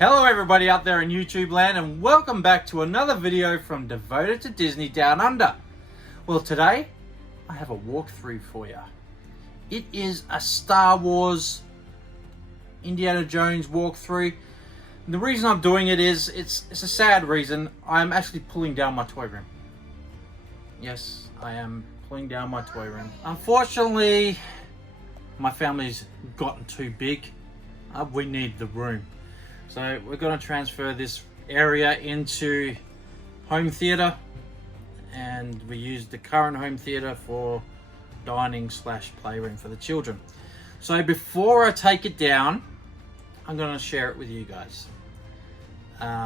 Hello everybody out there in YouTube land, and welcome back to another video from Devoted to Disney Down Under. Well, today I have a walkthrough for you. It is a Star Wars Indiana Jones walkthrough. And the reason I'm doing it is, it's a sad reason. I'm actually pulling down my toy room. Yes, I am pulling down my toy room. Unfortunately, my family's gotten too big. We need the room. So we're going to transfer this area into home theater, and we use the current home theater for dining / playroom for the children. So before I take it down, I'm going to share it with you guys.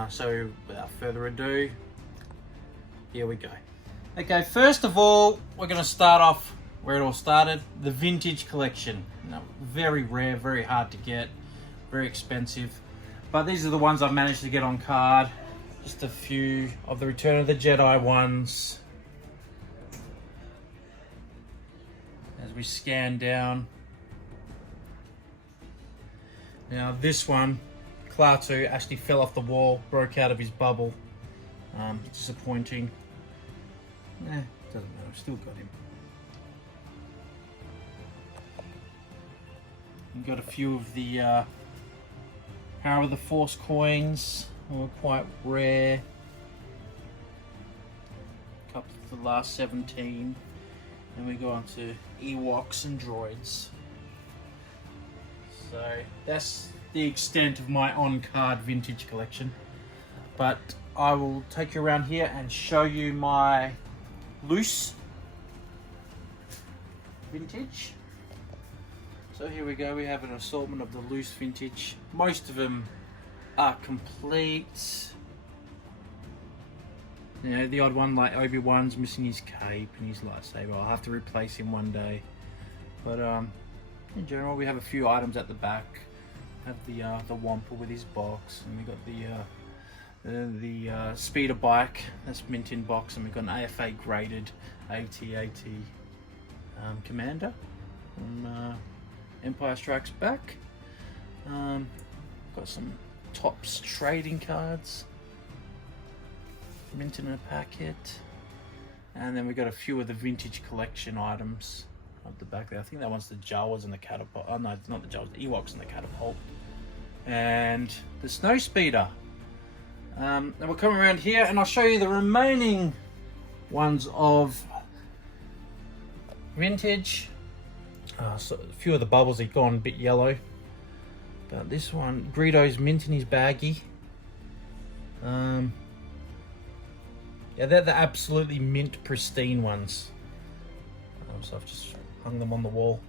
So without further ado, here we go. Okay, first of all, we're going to start off where it all started, the vintage collection. Now, very rare, very hard to get, very expensive. But these are the ones I've managed to get on card. Just a few of the Return of the Jedi ones. As we scan down. Now this one, Klaatu, actually fell off the wall, broke out of his bubble. Disappointing. Doesn't matter, I've still got him. We've got a few of the Power of the Force coins, were quite rare. A couple of the last 17. And we go on to Ewoks and droids. So that's the extent of my on-card vintage collection. But I will take you around here and show you my loose vintage. So here we go, we have an assortment of the loose vintage. Most of them are complete. You know, the odd one like Obi-Wan's missing his cape and his lightsaber. I'll have to replace him one day. But in general, we have a few items at the back. We have the Wampa with his box, and we got the speeder bike that's mint in box, and we've got an AFA graded AT-AT Commander from Empire Strikes Back. Got some Topps trading cards, mint in a packet, and then we got a few of the vintage collection items up the back there. I think that one's the Jawas and the catapult. Oh no, it's not the Jawas, the Ewoks and the catapult, and the snow speeder. Then we'll come around here and I'll show you the remaining ones of vintage. So a few of the bubbles have gone a bit yellow, but this one, Greedo's mint in his baggie. Yeah, they're the absolutely mint pristine ones. So I've just hung them on the wall.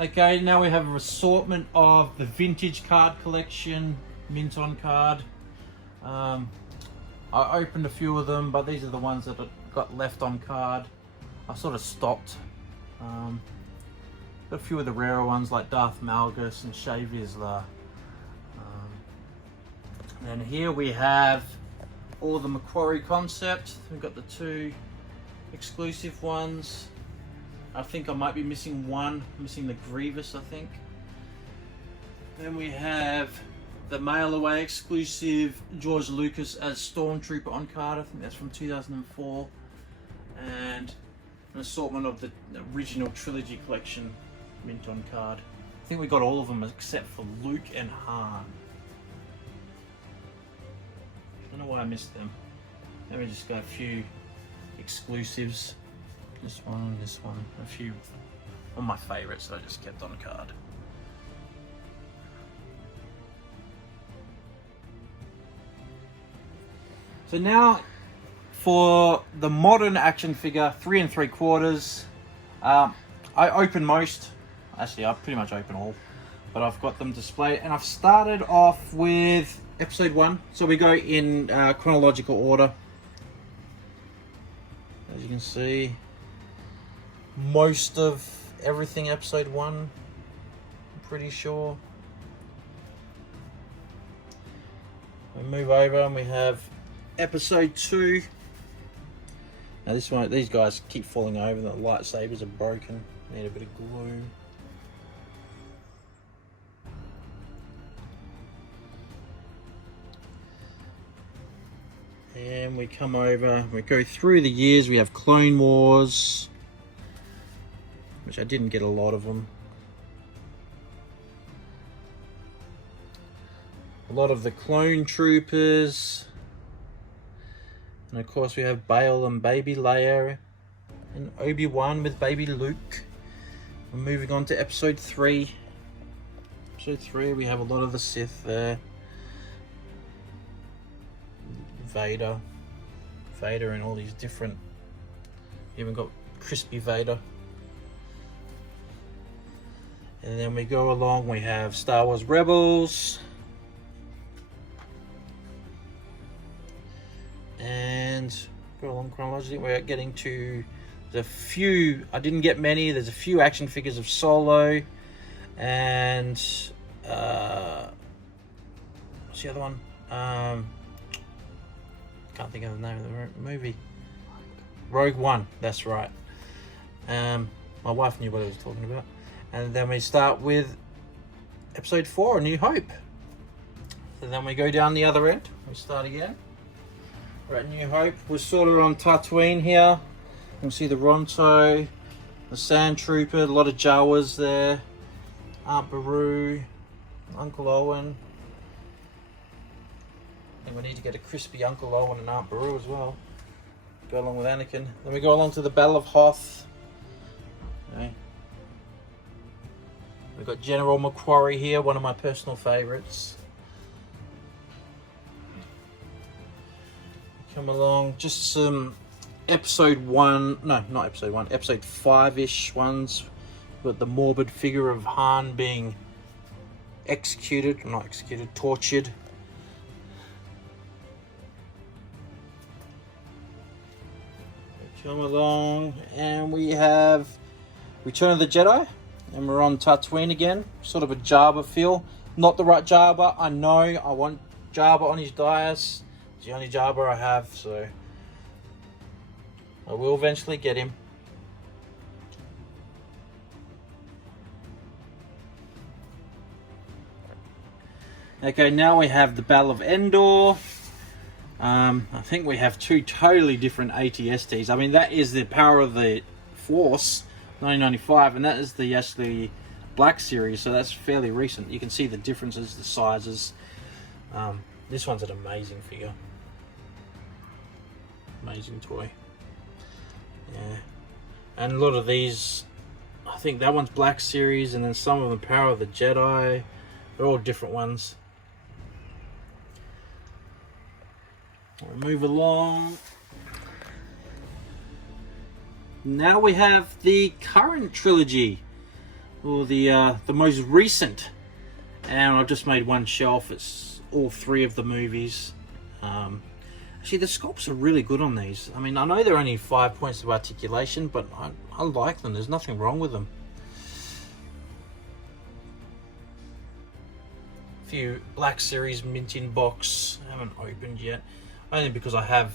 Okay, now we have an assortment of the vintage card collection, mint on card. I opened a few of them, but these are the ones that got left on card. I sort of stopped. Got a few of the rarer ones like Darth Malgus and Shea Vizsla. And here we have all the Macquarie concept. We've got the two exclusive ones. I think I might be missing one. Missing the Grievous, I think. Then we have the mail away exclusive George Lucas as Stormtrooper on card. I think that's from 2004. And an assortment of the original trilogy collection mint on card. I think we got all of them except for Luke and Han. I don't know why I missed them. Let me just go a few exclusives. This one, a few of my favourites that I just kept on card. So now for the modern action figure, 3 3/4. I open most. Actually, I pretty much open all, but I've got them displayed, and I've started off with episode 1. So we go in chronological order. As you can see, most of everything episode 1, I'm pretty sure. We move over and we have episode 2. Now this one, these guys keep falling over. The lightsabers are broken. Need a bit of glue. And we come over, we go through the years. We have Clone Wars, which I didn't get a lot of them. A lot of the Clone Troopers. And of course we have Bail and Baby Leia. And Obi-Wan with Baby Luke. We're moving on to episode 3. Episode 3, we have a lot of the Sith there. Vader and all these different, even got Crispy Vader. And then we go along, we have Star Wars Rebels. And go along chronologically, we're getting to the few, I didn't get many, there's a few action figures of Solo. And, what's the other one? Can't think of the name of the movie. Rogue One, that's right. My wife knew what I was talking about. And then we start with episode 4, A New Hope. And then we go down the other end. We start again. We're at New Hope. We're sort of on Tatooine here. You can see the Ronto, the Sand Trooper, a lot of Jawas there. Aunt Beru, Uncle Owen. And we need to get a crispy Uncle Owen and Aunt Beru as well. Go along with Anakin. Then we go along to the Battle of Hoth. Okay. We've got General Macquarie here, one of my personal favourites. Come along, just some episode 1, no, not episode 1, episode 5-ish ones. We've got the morbid figure of Han being executed, not executed, tortured. Come along, and we have Return of the Jedi, and we're on Tatooine again. Sort of a Jabba feel. Not the right Jabba, I know. I want Jabba on his dais. It's the only Jabba I have, so I will eventually get him. Okay, now we have the Battle of Endor. I think we have 2 totally different ATSTs. I mean, that is the Power of the Force, 1995, and that is the actually Black Series, so that's fairly recent. You can see the differences, the sizes. This one's an amazing figure. Amazing toy. Yeah. And a lot of these, I think that one's Black Series, and then some of them Power of the Jedi. They're all different ones. We'll move along. Now we have the current trilogy, or the most recent. And I've just made one shelf. It's all 3 of the movies. Actually, the sculpts are really good on these. I mean, I know they're only 5 points of articulation, but I like them. There's nothing wrong with them. A few Black Series mint in box. I haven't opened yet. Only because I have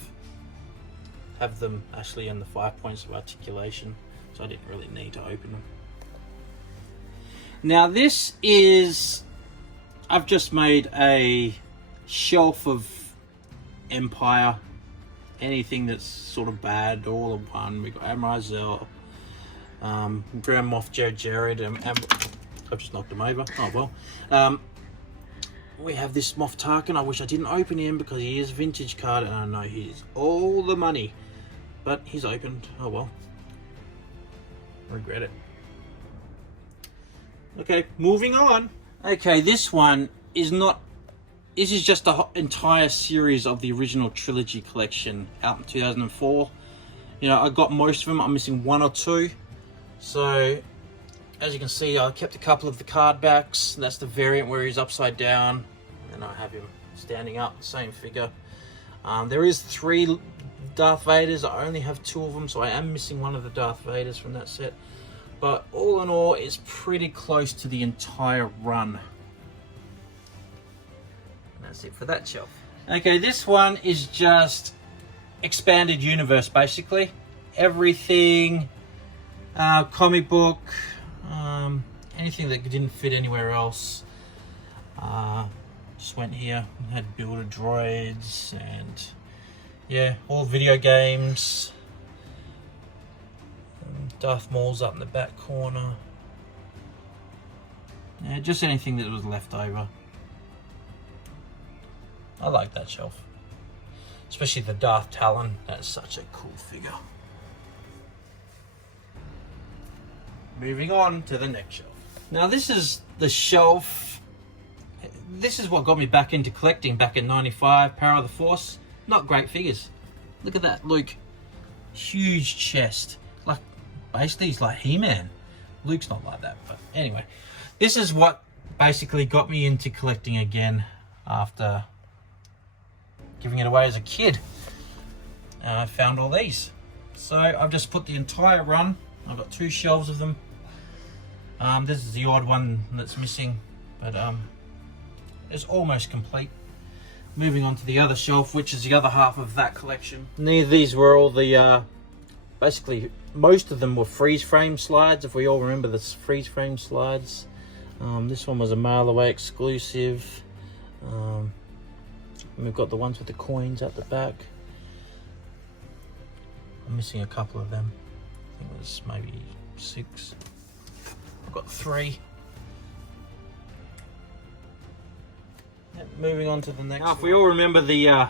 them actually in the 5 points of articulation, so I didn't really need to open them. Now this is, I've just made a shelf of Empire, anything that's sort of bad, all in one. We got Admiral Zell, Grand Moff Jared, and I've just knocked him over. Oh well. We have this Moff Tarkin. I wish I didn't open him because he is vintage card and I know he's all the money. But he's opened. Oh well. Regret it. Okay, moving on. Okay, this one is not... This is just the entire series of the original trilogy collection out in 2004. You know, I got most of them. I'm missing 1 or 2. So... as you can see, I kept a couple of the card backs. That's the variant where he's upside down. And I have him standing up, same figure. There is 3 Darth Vaders. I only have 2 of them, so I am missing one of the Darth Vaders from that set. But all in all, it's pretty close to the entire run. And that's it for that shelf. Okay, this one is just expanded universe, basically. Everything, comic book, anything that didn't fit anywhere else. Just went here and had builder droids and Yeah, all video games. Darth Maul's up in the back corner. Yeah, just anything that was left over. I like that shelf. Especially the Darth Talon. That's such a cool figure. Moving on to the next shelf. Now this is the shelf. This is what got me back into collecting back in '95. Power of the Force. Not great figures. Look at that, Luke. Huge chest. Like, basically he's like He-Man. Luke's not like that, but anyway. This is what basically got me into collecting again after giving it away as a kid. I found all these. So I've just put the entire run. I've got 2 shelves of them. This is the odd one that's missing, but it's almost complete. Moving on to the other shelf, which is the other half of that collection. These were all the, basically, most of them were freeze frame slides, if we all remember the freeze frame slides. This one was a mail away exclusive. We've got the ones with the coins at the back. I'm missing a couple of them. I think it was maybe 6. I've got 3. Moving on to the next. Now, if we all remember the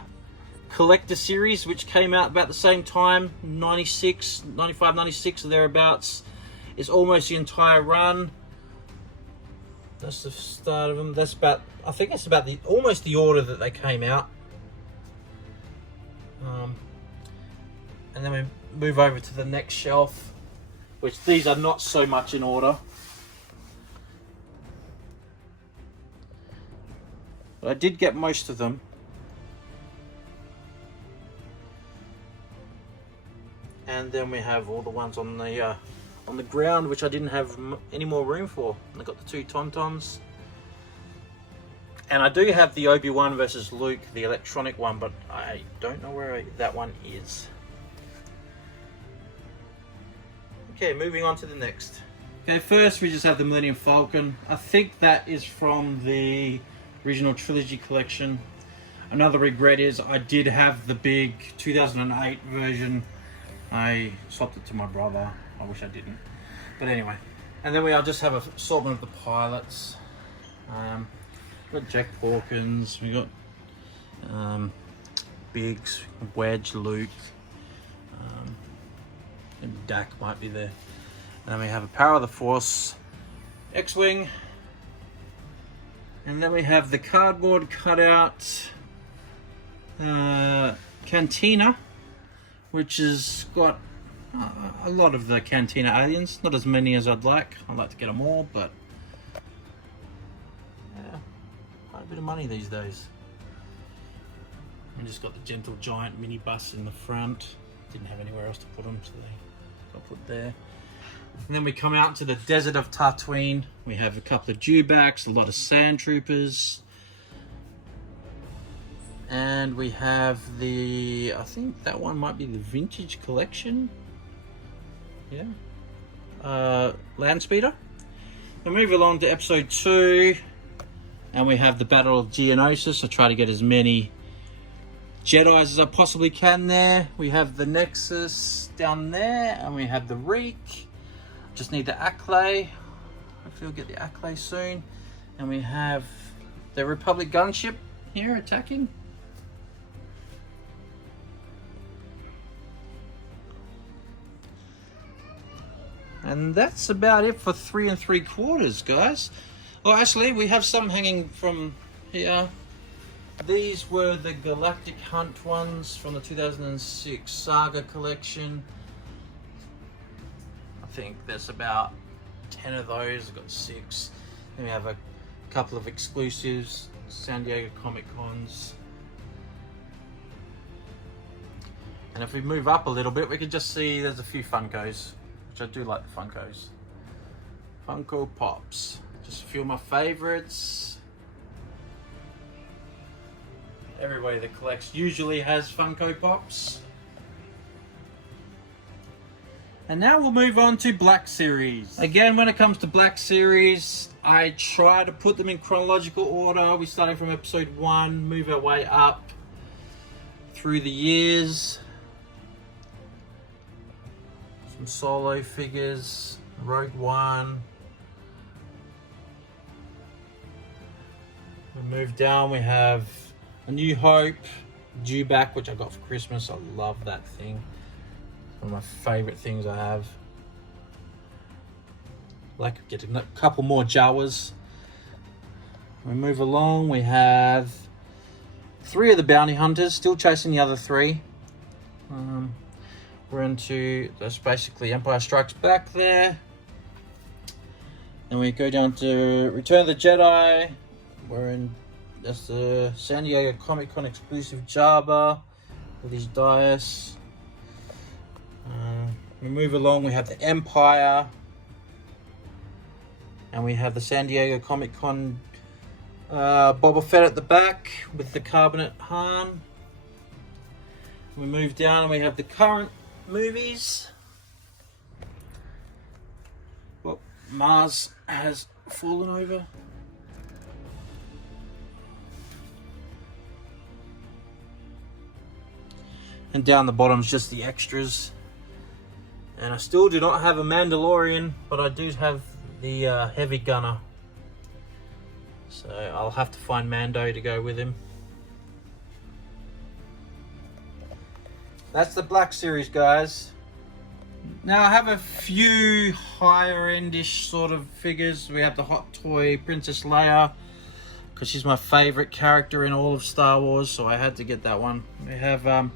collector series, which came out about the same time, 96, 95, 96 or thereabouts, it's almost the entire run. That's the start of them. That's about, I think it's about almost the order that they came out. And then we move over to the next shelf, which these are not so much in order. But I did get most of them. And then we have all the ones on the ground, which I didn't have any more room for. I got the 2 Tauntauns. And I do have the Obi-Wan versus Luke, the electronic one, but I don't know where that one is. Okay, moving on to the next. Okay, first we just have the Millennium Falcon. I think that is from the original trilogy collection. Another regret is I did have the big 2008 version. I swapped it to my brother. I wish I didn't. But anyway. And then we'll just have an assortment of the pilots. We've got Jack Hawkins. We got Biggs, Wedge, Luke. And Dak might be there. And then we have a Power of the Force, X-Wing. And then we have the cardboard cutout Cantina, which has got a lot of the Cantina aliens. Not as many as I'd like. I'd like to get them all, but yeah, quite a bit of money these days. We just got the Gentle Giant minibus in the front. Didn't have anywhere else to put them, so they got put there. And then we come out to the desert of Tatooine. We have a couple of dewbacks, a lot of sand troopers. And we have the, I think that one might be the vintage collection. Yeah. Land Speeder. We move along to episode 2. And we have the Battle of Geonosis. I try to get as many Jedis as I possibly can there. We have the Nexus down there. And we have the Reek. Just need the Acklay. Hopefully we'll get the Acklay soon. And we have the Republic gunship here attacking. And that's about it for 3 3/4, guys. Oh, actually, we have some hanging from here. These were the Galactic Hunt ones from the 2006 Saga collection. I think there's about 10 of those. I've got 6. Then we have a couple of exclusives, San Diego Comic Cons. And if we move up a little bit, we can just see there's a few Funkos, which I do like the Funkos. Funko Pops. Just a few of my favorites. Everybody that collects usually has Funko Pops. And now we'll move on to Black Series. Again, when it comes to Black Series, I try to put them in chronological order. We started from episode 1, move our way up through the years. Some Solo figures, Rogue One. We move down, we have A New Hope, Due Back, which I got for Christmas. I love that thing. One of my favorite things I have. Like to get a couple more Jawas. We move along, we have 3 of the Bounty Hunters, still chasing the other 3. We're into, that's basically Empire Strikes Back there. Then we go down to Return of the Jedi. We're in, that's the San Diego Comic-Con exclusive Jabba with his dais. We move along, we have the Empire. And we have the San Diego Comic-Con Boba Fett at the back with the carbonate Han. We move down and we have the current movies. Well, Mars has fallen over. And down the bottom is just the extras. And I still do not have a Mandalorian, but I do have the heavy gunner. So I'll have to find Mando to go with him. That's the Black Series, guys. Now I have a few higher endish sort of figures. We have the Hot Toy Princess Leia, because she's my favorite character in all of Star Wars, so I had to get that one. We have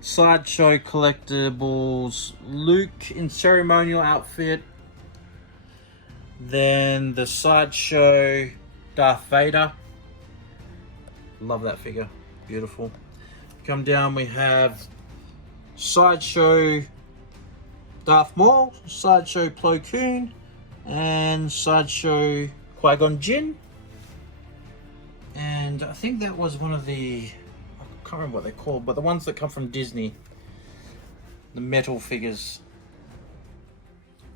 Sideshow Collectibles Luke in ceremonial outfit. Then the Sideshow Darth Vader. Love that figure. Beautiful. Come down, we have Sideshow Darth Maul, Sideshow Plo Koon, and Sideshow Qui-Gon Jinn. And I think that was one of the, I can't remember what they're called, but the ones that come from Disney. The metal figures.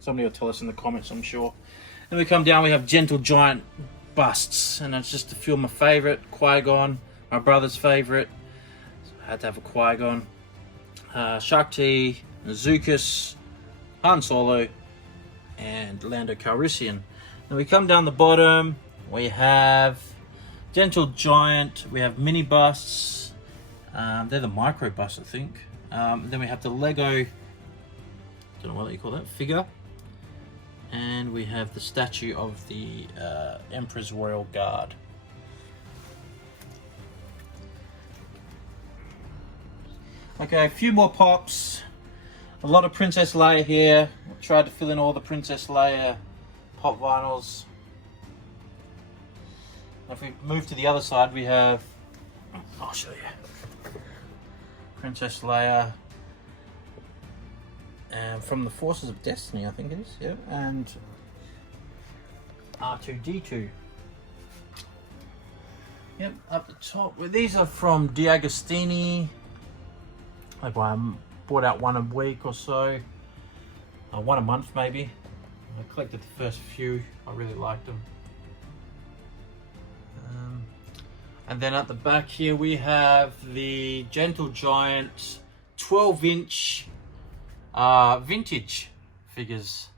Somebody will tell us in the comments, I'm sure. Then we come down, we have Gentle Giant busts, and it's just a few of my favourite. Qui-Gon, my brother's favourite, so I had to have a Qui-Gon. Shakti, Azukas, Han Solo, and Lando Calrissian. Then we come down the bottom, we have Gentle Giant, we have mini busts, they're the micro busts I think. Then we have the Lego, don't know what you call that, figure. And we have the statue of the Emperor's Royal Guard. Okay, a few more pops. A lot of Princess Leia here. I tried to fill in all the Princess Leia pop vinyls. If we move to the other side, we have, I'll show you, Princess Leia. And from the Forces of Destiny, I think it is, yeah, and R2-D2. Yep, up the top. Well, these are from D'Agostini. I bought out one a week or so, one a month maybe. I collected the first few. I really liked them. And then at the back here we have the Gentle Giant 12-inch vintage figures,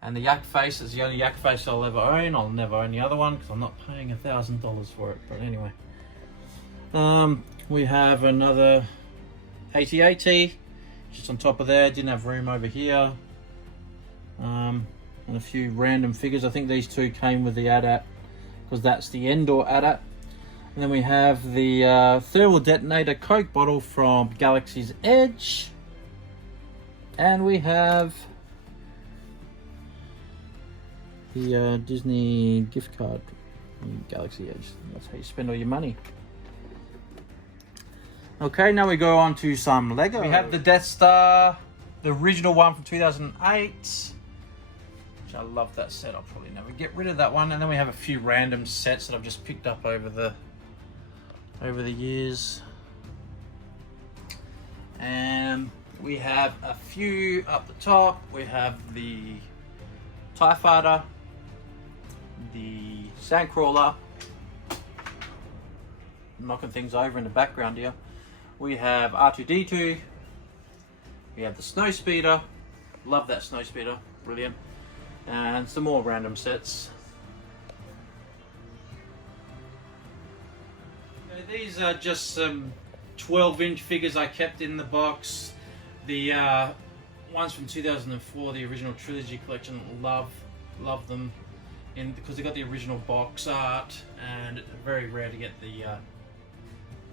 and the Yak face is the only Yak face I'll ever own. I'll never own the other one because I'm not paying $1,000 for it, but anyway. We have another AT-AT just on top of there, didn't have room over here, and a few random figures. I think these two came with the AT-AT because that's the Endor AT-AT. And then we have the thermal detonator Coke bottle from Galaxy's Edge. And we have the Disney gift card from Galaxy Edge. That's how you spend all your money. Okay, now we go on to some Lego. We have the Death Star, the original one from 2008. Which I love that set. I'll probably never get rid of that one. And then we have a few random sets that I've just picked up over the years. And we have a few up the top. We have the TIE Fighter, the Sandcrawler, knocking things over in the background here. We have R2-D2. We have the Snowspeeder. Love that Snowspeeder. Brilliant. And some more random sets. These are just some 12-inch figures I kept in the box. The ones from 2004, the original trilogy collection. Love them, because they got the original box art, and it's very rare to get the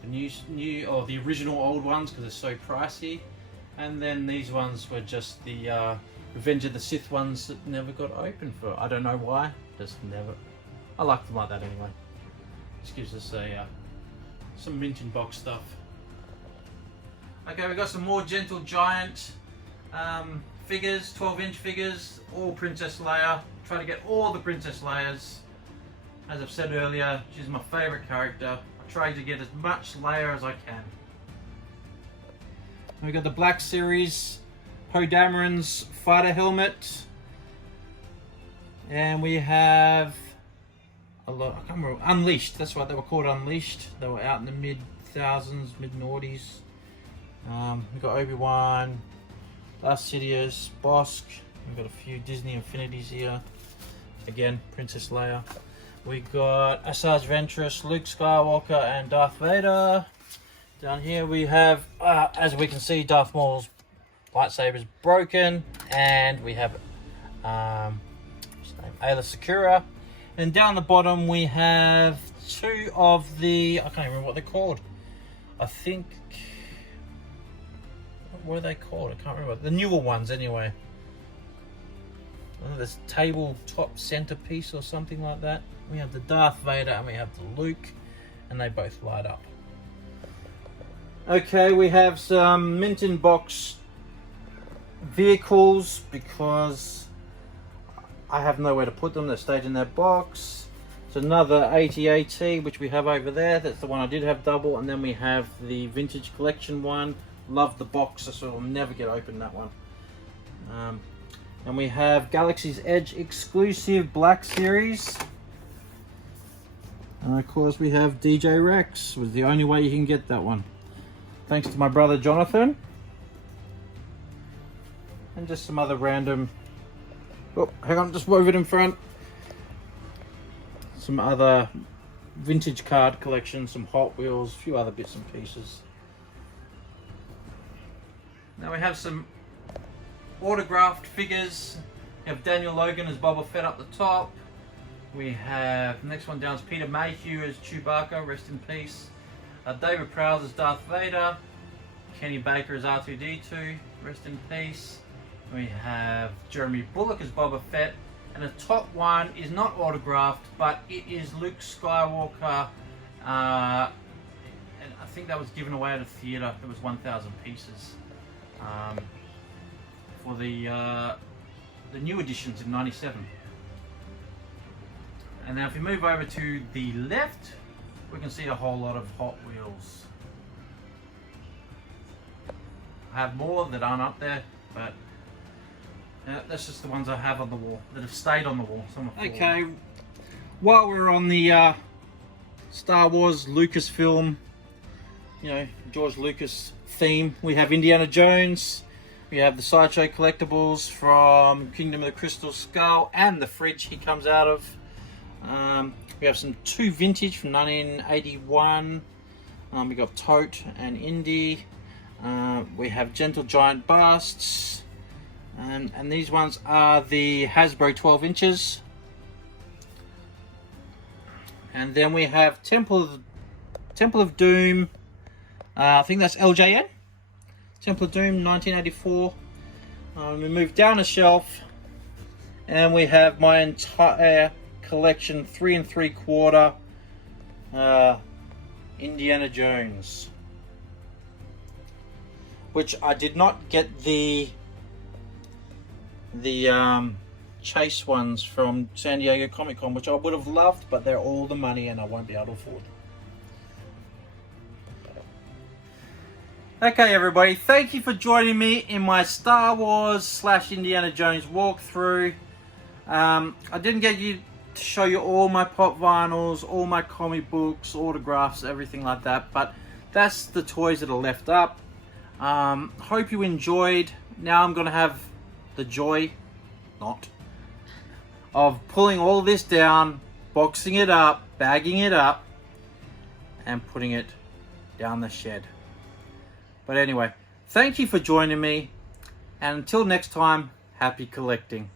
new or the original old ones because they're so pricey. And then these ones were just the Revenge of the Sith ones that never got opened for, I don't know why, just never. I like them like that anyway. Just gives us a some mint in box stuff. Okay, we've got some more Gentle Giant figures, 12-inch figures, all Princess Leia. Try to get all the Princess Leias. As I've said earlier, she's my favourite character. I try to get as much Leia as I can. We've got the Black Series Poe Dameron's fighter helmet. And we have a lot, I can't remember, Unleashed, that's what they were called, Unleashed. They were out in the mid-thousands, mid-noughties. We've got Obi-Wan, Darth Sidious, Bosk. We've got a few Disney Infinities here. Again, Princess Leia. We got Asajj Ventress, Luke Skywalker, and Darth Vader. Down here we have, as we can see, Darth Maul's lightsaber is broken, and we have what's his name? Ayla Secura. And down the bottom we have two of the, I can't remember what they're called. I think, what were they called? I can't remember. The newer ones anyway. This tabletop centerpiece or something like that. We have the Darth Vader and we have the Luke, and they both light up. Okay, we have some mint in box vehicles because I have nowhere to put them. They stayed in that box. It's another AT-AT which we have over there. That's the one I did have double, and then we have the Vintage Collection one. Love the box, so I'll never get open that one. And we have Galaxy's Edge exclusive Black Series. And of course we have DJ Rex. Was the only way you can get that one. Thanks to my brother Jonathan. And just some other random, oh, hang on, just wove it in front. Some other vintage card collection, some Hot Wheels, a few other bits and pieces. Now we have some autographed figures. We have Daniel Logan as Boba Fett up the top. We have, next one down is Peter Mayhew as Chewbacca, rest in peace. David Prowse as Darth Vader. Kenny Baker as R2-D2, rest in peace. We have Jeremy Bulloch as Boba Fett. And the top one is not autographed, but it is Luke Skywalker. And I think that was given away at a theatre. It was 1,000 pieces. For the new editions in '97. And now if we move over to the left, we can see a whole lot of Hot Wheels. I have more that aren't up there, but that's just the ones I have on the wall, that have stayed on the wall. Okay, while we're on the Star Wars Lucasfilm, you know, George Lucas theme, we have Indiana Jones. We have the Sideshow collectibles from Kingdom of the Crystal Skull and the fridge he comes out of. We have some two vintage from 1981. We got Tote and Indy. We have Gentle Giant busts. And these ones are the Hasbro 12 inches. And then we have Temple of Doom. I think that's LJN. Temple of Doom 1984. We move down a shelf and we have my entire collection 3 3/4 Indiana Jones, which I did not get the chase ones from San Diego Comic Con, which I would have loved, but they're all the money and I won't be able to afford. Okay everybody, thank you for joining me in my Star Wars / Indiana Jones walkthrough. I didn't get to show you all my pop vinyls, all my comic books, autographs, everything like that, but that's the toys that are left up. Hope you enjoyed. Now I'm gonna have the joy, of pulling all this down, boxing it up, bagging it up, and putting it down the shed. But anyway, thank you for joining me, and until next time, happy collecting.